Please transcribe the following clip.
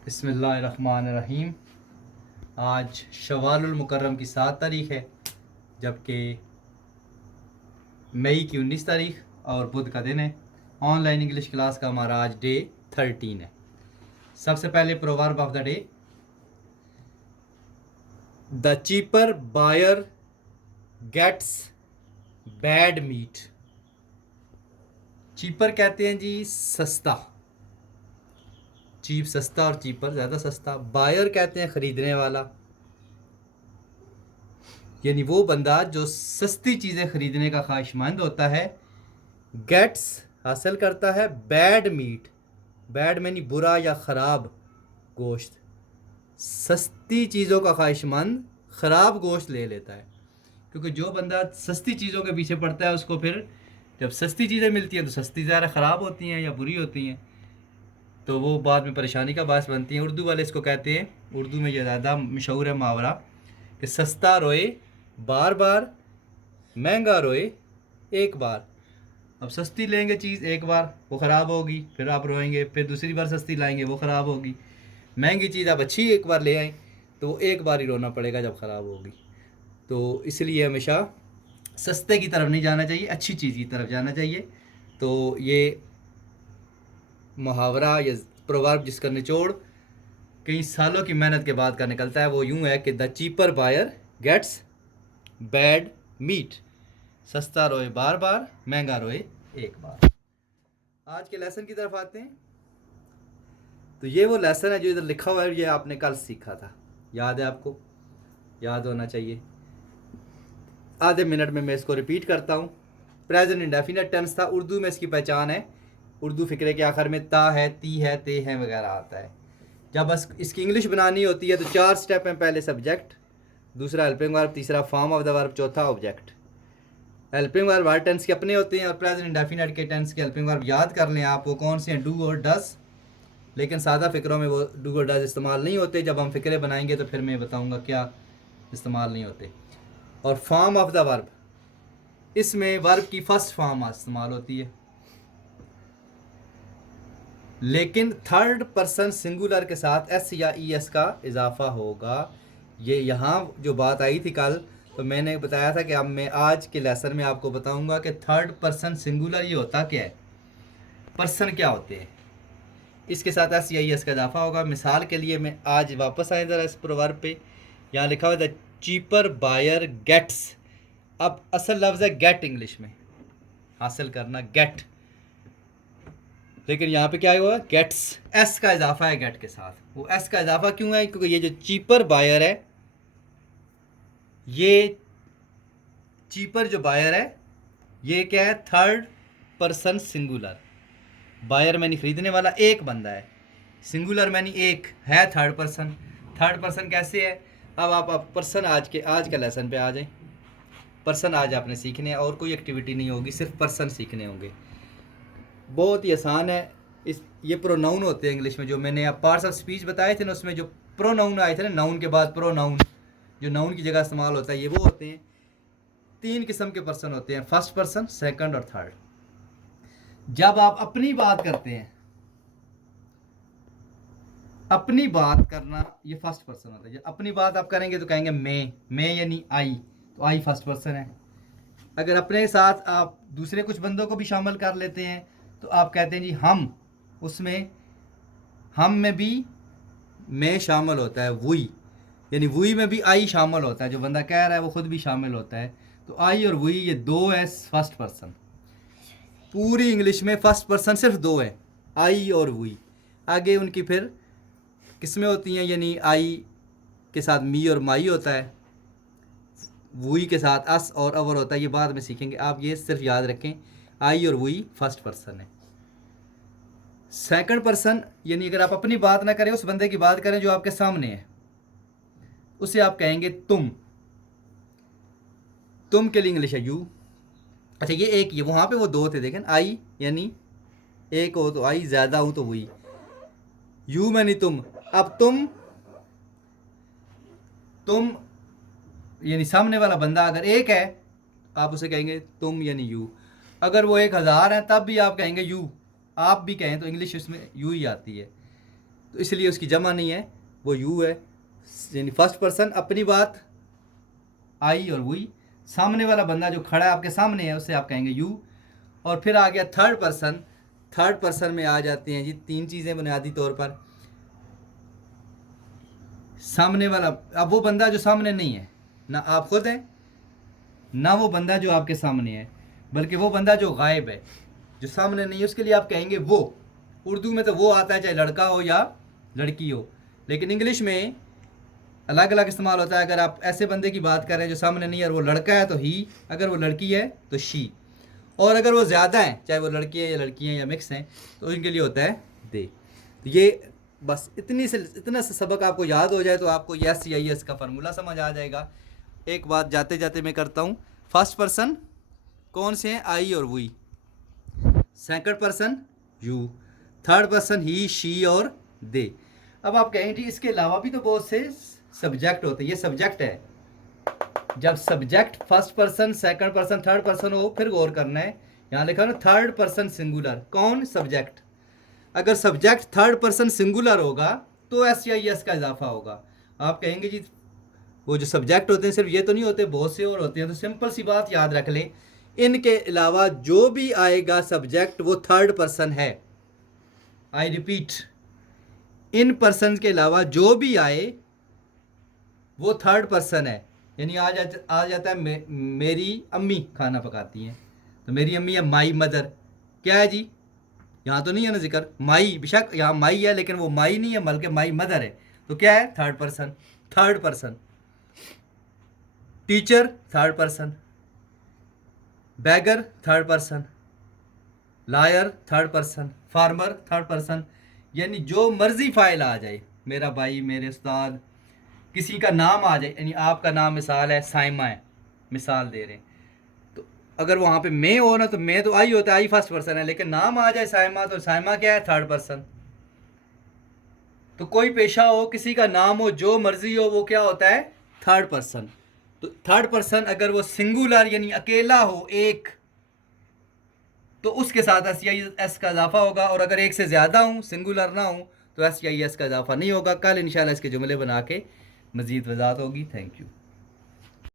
बिस्मिल्लाहिर्रहमानिर्रहीम। आज शवालुल मुकर्रम की 7 तारीख़ है, जबकि मई की 19 तारीख़ और बुध का दिन है। ऑनलाइन इंग्लिश क्लास का हमारा आज डे 13 है। सबसे पहले proverb of the day, the cheaper buyer gets bad meat. Cheaper कहते हैं जी सस्ता, चीप सस्ता और चीपर ज़्यादा सस्ता। बायर कहते हैं ख़रीदने वाला, यानी वो बंदा जो सस्ती चीज़ें ख़रीदने का ख्वाहिशमंद होता है। गेट्स हासिल करता है बैड मीट, बैड मैनी बुरा या ख़राब गोश्त। सस्ती चीज़ों का ख्वाहिशमंद ख़राब गोश्त ले लेता है, क्योंकि जो बंदा सस्ती चीज़ों के पीछे पड़ता है उसको फिर जब सस्ती चीज़ें मिलती हैं तो सस्ती ज़्यादा ख़राब होती हैं या बुरी होती हैं, तो वो बाद में परेशानी का बायस बनती हैं। उर्दू वाले इसको कहते हैं, उर्दू में ये ज़्यादा मशहूर है मुहावरा कि सस्ता रोए बार बार, महंगा रोए एक बार। अब सस्ती लेंगे चीज़ एक बार, वो ख़राब होगी, फिर आप रोएंगे, फिर दूसरी बार सस्ती लाएंगे, वो ख़राब होगी। महंगी चीज़ आप अच्छी एक बार ले आएँ तो वो एक बार ही रोना पड़ेगा जब ख़राब होगी। तो इसलिए हमेशा सस्ते की तरफ नहीं जाना चाहिए, अच्छी चीज़ की तरफ जाना चाहिए। तो ये मुहावरा या प्रोवर्ब जिसका निचोड़ कई सालों की मेहनत के बाद का निकलता है, वो यूँ है कि the cheaper buyer gets bad meat. सस्ता रोए बार बार, महंगा रोए एक बार। आज के लेसन की तरफ आते हैं। तो ये वो लेसन है जो इधर लिखा हुआ है, ये आपने कल सीखा था, याद है आपको? याद होना चाहिए। आधे मिनट में मैं इसको रिपीट करता हूँ। प्रेजेंट इंडेफिनिट टेंस था, उर्दू में इसकी पहचान है, उर्दू फिक्रे के आखिर में ता है, ती है, ते हैं वगैरह आता है। जब बस इसकी इंग्लिश बनानी होती है तो 4 स्टेप हैं। पहले सब्जेक्ट, दूसरा हेल्पिंग वर्ब, तीसरा फॉर्म ऑफ द वर्ब, चौथा ऑब्जेक्ट। हेल्पिंग वर्ब हर टेंस के अपने होते हैं और प्रेजेंट इंडेफिनिट के टेंस के हेल्पिंग वर्ब याद कर लें आप, वो कौन से हैं, डू और डस। लेकिन सादा फ़िक्रों में वो डू और डस इस्तेमाल नहीं होते। जब हम फ़िक्रे बनाएंगे तो फिर मैं बताऊँगा क्या इस्तेमाल नहीं होते। और फॉर्म ऑफ द वर्ब, इसमें वर्ब की फ़र्स्ट फॉर्म इस्तेमाल होती है, लेकिन थर्ड पर्सन सिंगुलर के साथ एस या ई एस का इजाफा होगा। ये यहाँ जो बात आई थी कल, तो मैंने बताया था कि अब मैं आज के लेसन में आपको बताऊंगा कि थर्ड पर्सन सिंगुलर ये होता क्या है, पर्सन क्या होते हैं, इसके साथ एस या ई एस का इजाफा होगा। मिसाल के लिए मैं आज वापस आए ज़रा इस प्रोवर्ब पे, यहाँ लिखा हुआ द चीपर बायर गेट्स। अब असल लफ्ज़ है गेट, इंग्लिश में हासिल करना, गेट, लेकिन यहाँ पे क्या हुआ, गेट्स, एस का इजाफा है गेट के साथ। वो एस का इजाफा क्यों है? क्योंकि ये जो चीपर बायर है, ये चीपर जो बायर है ये क्या है, थर्ड पर्सन सिंगुलर। बायर मैंने खरीदने वाला एक बंदा है, सिंगुलर मैंने एक है थर्ड पर्सन। थर्ड पर्सन कैसे है? अब आप पर्सन आज के लेसन पे आ जाएं। पर्सन आज आपने सीखने हैं, और कोई एक्टिविटी नहीं होगी, सिर्फ पर्सन सीखने होंगे। बहुत ही आसान है। ये प्रोनाउन होते हैं इंग्लिश में, जो मैंने आप पार्ट्स ऑफ स्पीच बताए थे ना, उसमें जो प्रोनाउन आए थे ना, नाउन के बाद प्रोनाउन, जो नाउन की जगह इस्तेमाल होता है, ये वो होते हैं। 3 किस्म के पर्सन होते हैं, फर्स्ट पर्सन, सेकंड और थर्ड। जब आप अपनी बात करते हैं, अपनी बात करना, ये फर्स्ट पर्सन होता है। जब अपनी बात आप करेंगे तो कहेंगे मैं यानी आई, तो आई फर्स्ट पर्सन है। अगर अपने साथ आप दूसरे कुछ बंदों को भी शामिल कर लेते हैं तो आप कहते हैं जी हम, उसमें हम में भी मैं शामिल होता है, वुई, यानी वुई में भी आई शामिल होता है, जो बंदा कह रहा है वो खुद भी शामिल होता है। तो आई और वुई ये 2 है फर्स्ट पर्सन। पूरी इंग्लिश में फर्स्ट पर्सन सिर्फ 2 है, आई और वुई। आगे उनकी फिर किस्में होती हैं, यानी आई के साथ मी और माई होता है, वुई के साथ अस और अवर होता है, ये बाद में सीखेंगे। आप ये सिर्फ याद रखें, आई और वुई फर्स्ट पर्सन है। सेकंड पर्सन यानी अगर आप अपनी बात ना करें, उस बंदे की बात करें जो आपके सामने है, उसे आप कहेंगे तुम के लिए इंग्लिश है यू। अच्छा ये एक, ये वहाँ पे वो 2 थे, देखें, आई यानी एक हो तो आई, ज़्यादा हूँ तो वही, यू मैनी तुम। अब तुम यानी सामने वाला बंदा अगर एक है, आप उसे कहेंगे तुम यानी यू। अगर वो 1000 है तब भी आप कहेंगे यू, आप भी कहें तो इंग्लिश उसमें यू ही आती है। तो इसलिए उसकी जमा नहीं है, वो यू है। यानी फर्स्ट पर्सन अपनी बात आई और वी, सामने वाला बंदा जो खड़ा है आपके सामने है उसे आप कहेंगे यू। और फिर आ गया थर्ड पर्सन। थर्ड पर्सन में आ जाती हैं जी 3 चीज़ें बुनियादी तौर पर। सामने वाला, अब वो बंदा जो सामने नहीं है, ना आप खुद हैं ना वो बंदा जो आपके सामने है, बल्कि वो बंदा जो गायब है, जो सामने नहीं है, उसके लिए आप कहेंगे वो। उर्दू में तो वो आता है चाहे लड़का हो या लड़की हो, लेकिन इंग्लिश में अलग अलग इस्तेमाल होता है। अगर आप ऐसे बंदे की बात कर रहे हैं जो सामने नहीं है और वो लड़का है तो ही, अगर वो लड़की है तो शी, और अगर वो ज़्यादा हैं, चाहे वो लड़की है या लड़कियाँ या मिक्स हैं, तो इनके लिए होता है दे। तो ये बस इतना से सबक आपको याद हो जाए तो आपको यस या यस का फार्मूला समझ आ जाएगा। एक बात जाते जाते मैं करता हूँ। फर्स्ट पर्सन कौन से हैं, आई और we. Second person you. Third person he, she और दे। अब आप कहेंगे जी इसके अलावा भी तो बहुत से सब्जेक्ट होते हैं, ये सब्जेक्ट है। जब subject first person, second person, third person हो फिर गौर करना है। यहाँ लिखा है ना थर्ड पर्सन सिंगुलर, कौन, सब्जेक्ट। अगर सब्जेक्ट थर्ड पर्सन सिंगुलर होगा तो एस या एस का इजाफा होगा। आप कहेंगे जी वो जो सब्जेक्ट होते हैं सिर्फ ये तो नहीं होते, बहुत से और होते हैं। तो सिंपल सी बात याद रख लें, इनके अलावा जो भी आएगा सब्जेक्ट वो थर्ड पर्सन है। आई रिपीट, इन पर्सन के अलावा जो भी आए वो थर्ड पर्सन है। यानी आ जाता है मेरी अम्मी खाना पकाती हैं, तो मेरी अम्मी है माई मदर। क्या है जी, यहाँ तो नहीं है ना जिक्र माई, बेशक यहाँ माई है लेकिन वो माई नहीं है बल्कि माई मदर है। तो क्या है, third person. Third person. Teacher third person, beggar third person, liar third person, farmer third person. यानी जो मर्जी फाइल आ जाए, मेरा भाई, मेरे उस्ताद, किसी का नाम आ जाए, यानी आपका नाम मिसाल है साइमा है, मिसाल दे रहे हैं, तो अगर वहाँ पे मैं हो ना तो मैं तो आई होता है, आई फर्स्ट पर्सन है, लेकिन नाम आ जाए साइमा तो साइमा क्या है, थर्ड पर्सन। तो कोई पेशा हो, किसी का नाम हो, जो मर्जी हो, वो क्या होता है, थर्ड पर्सन। तो थर्ड पर्सन अगर वो सिंगुलर यानी अकेला हो, एक, तो उसके साथ एस या एस का इजाफा होगा। और अगर एक से ज़्यादा हूँ, सिंगुलर ना हूँ, तो एस या एस का इजाफा नहीं होगा। कल इंशाल्लाह इसके जुमले बना के मज़ीद वजाहत होगी। Thank you.